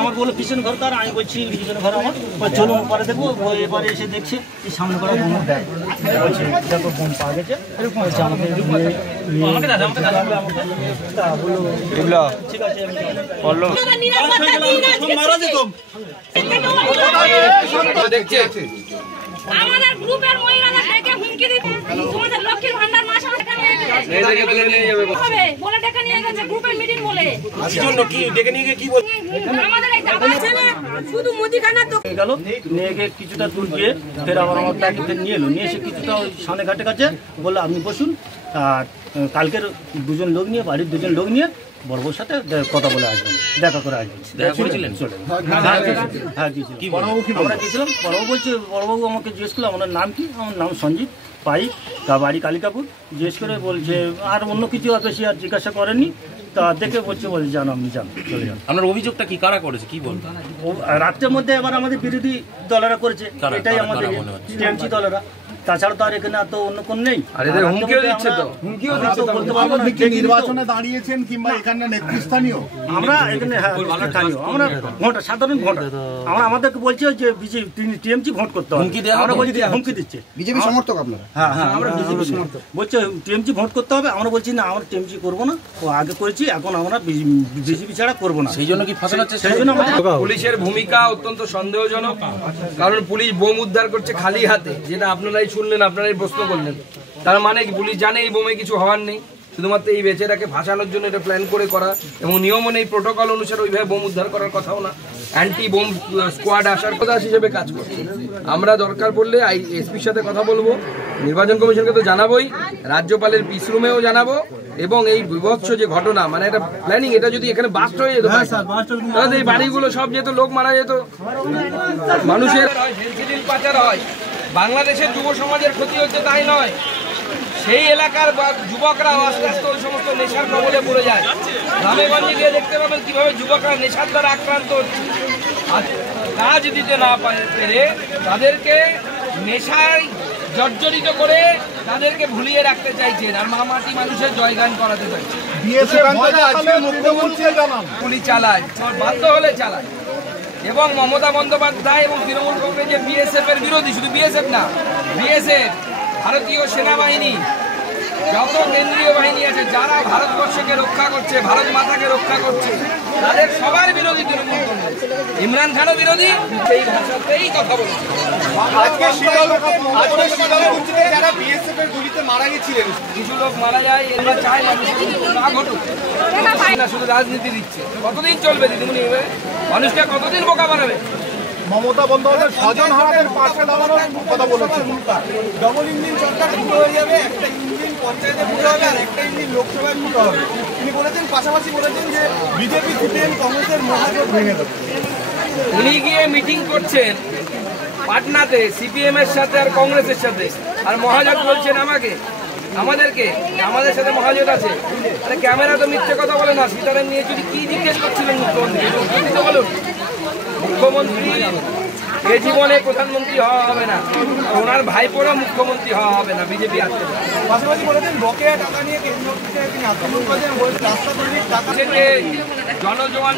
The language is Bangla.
আমার বলো পিছন ঘর কার, আমি বলছি পিছন ঘর আমার, চলুন পরে দেখবো। এবারে এসে দেখছে সামনে করে বোম দেয়, বলছে দেখো বোম পাওয়া গেছে, বলছে আমাকে ঠিক আছে আমাদের গ্রুপের মহিলারা থেকে হুমকি দিচ্ছে তোমাদের লক্ষ্মীর ভান্ডার মাস টাকা নিয়ে হবে বলে টাকা নিয়ে গেছে গ্রুপের মিটিং বলে কি জন্য কি ডেকে নিয়ে গিয়ে কি বল আমাদের এই দাদা আছে না শুধু মুদিখানা তো গেল, নিয়ে গিয়ে কিছুটা দূর গিয়ে ফের আবার আমার প্যাকেট নিয়ে এলো, নিয়ে এসে কিছুটা সামনে ঘাটে কাছে বললো আপনি বসুন, আর কালকের দুজন লোক নিয়ে বাড়ির দুজন লোক নিয়ে বড়বাবুর সাথে কথা বলে আসবেন, দেখা করে আসবেন। হ্যাঁ গিয়েছিলাম, আমরা গিয়েছিলাম। বড়বাবু বলছে, বড়বাবু আমাকে জিজ্ঞেস করলো আমার নাম কি, আমার নাম সঞ্জিত পাই, বাড়ি কালিকাপুর। জিজ্ঞেস করে বলছে আর অন্য কিছু বেশি আর জিজ্ঞাসা করেননি, তা দেখে বলছে যান আপনি যান, চলে যান। আপনার অভিযোগটা কি কারা করেছে কি বলবেন? রাত্রের মধ্যে আবার আমাদের বিরোধী দলেরা করেছে, এটাই আমাদের টিএমসি দলেরা, তাছাড়া তো আর এখানে তো অন্য কোন নেই। নির্বাচনে দাঁড়িয়েছেন কিংবা এখানে নেতৃস্থানীয়, আমরা এখানে আমরা ভোট সাধারণ ভোট, আমরা আমাদেরকে বলছে যে টিএমসি ভোট করতে হবে, আমরা বলছি হুমকি দিচ্ছে। বিজেপি সমর্থক আপনারা? হ্যাঁ হ্যাঁ আমরা বিজেপি সমর্থক, বলছে টিএমসি ভোট করতে হবে, আমরা বলছি না আমরা টিএমসি করবো না, ও আগে করেছি এখন আমরা বিজেপি ছাড়া করবো না। সেই জন্য কি ফাঁসানোর চেষ্টা? সেই জন্য পুলিশের ভূমিকা অত্যন্ত সন্দেহজনক, কারণ পুলিশ বোম উদ্ধার করছে খালি হাতে, যেটা আপনারাই শুনলেন, আপনারাই প্রশ্ন করলেন। তার মানে কি পুলিশ জানে এই বোমে কিছু হওয়ার নেই, শুধুমাত্র এই বেচারাকে ফাঁসানোর জন্য এটা প্ল্যান করে করা, এবং নিয়ম নেই প্রোটোকল অনুসারে ওইভাবে বোম উদ্ধার করার কথাও না, অ্যান্টি বোম স্কোয়াড আসার কথা হিসেবে কাজ করছে। আমরা দরকার পড়লে এসপির সাথে কথা বলবো, নির্বাচন কমিশনকে তো জানাবোই, রাজ্যপালের পিস রুমেও জানাবো, এবং এই বিভৎস যে ঘটনা, মানে একটা প্ল্যানিং, এটা যদি এখানে বাস্ট হয়ে যেত তাহলে এই বাড়িগুলো সব যেত, লোক মারা যেত, মানুষের পাচার হয়। বাংলাদেশের যুব সমাজের ক্ষতি হচ্ছে তাই নয়, সেই এলাকার যুবকরা আস্তে আস্তে ওই সমস্ত নেশার কবলে পড়ে যায়। গ্রামে গঞ্জে গিয়ে দেখতে পাবেন কিভাবে যুবকরা নেশার দ্বারা আক্রান্ত হচ্ছে। আর কাজ দিতে না পেরে তাদেরকে নেশায় জর্জরিত করে তাদেরকে ভুলিয়ে রাখতে চাইছেন, আর মাটি মানুষের জয়গান করাতে চাইছে। পুলিশ চালায়, বাধ্য হলে চালায়, এবং মমতা বন্দ্যোপাধ্যায় এবং তৃণমূল কংগ্রেসের বিএসএফ এর বিরোধী, শুধু বিএসএফ না, বিএসএফ ভারতীয় সেনাবাহিনী, যত কেন্দ্রীয় বাহিনী আছে যারা ভারতবর্ষকে রক্ষা করছে, ভারত মাতাকে রক্ষা করছে, তাদের সবার বিরোধী তৃণমূল কংগ্রেস। ইমরান খানও বিরোধী, সেই ভাষাতেই কথা বলছে। কিছু লোক মারা যায়, আমরা চাই মানুষের না ঘটুক, শুধু রাজনীতি দিচ্ছে। কতদিন চলবে দিদিমণি? মানুষকে কতদিন বোকা বানাবে? মমতা বন্দ্যোপাধ্যায় স্বজন হারাদের পাশে দাঁড়ানোর কথা বলেছেন। ডবল ইঞ্জিন সরকার দুটো হয়ে যাবে, একটা ইঞ্জিন পঞ্চায়েতে পুরো হবে আর একটা ইঞ্জিন লোকসভায় পুরো হবে। তিনি বলেছেন, পাশাপাশি বলেছেন যে বিজেপি সিপিএম কংগ্রেসের মহাজোট ভেঙে দেবে। উনি গিয়ে মিটিং করছেন পাটনাতে সিপিএম এর সাথে আর কংগ্রেসের সাথে, আর মহাজোট বলছেন আমাদেরকে আমাদের সাথে মহাজোট আছে। আরে ক্যামেরা তো মিথ্যে কথা বলে না। সীতারাম নিয়ে যদি কি জিজ্ঞেস করছিলেন মুখ্যমন্ত্রী, বলুন। মুখ্যমন্ত্রী এ জীবনে প্রধানমন্ত্রী হওয়া হবে না, ওনার ভাইপোরা মুখ্যমন্ত্রী হওয়া হবে না, বিজেপি আসতে। পাশাপাশি বলেছেন বকেয়া টাকা নিয়ে কেন্দ্র থেকে তিনি আত্মপ্রকাশ করেন, রাস্তা তৈরির টাকা জনজোয়ান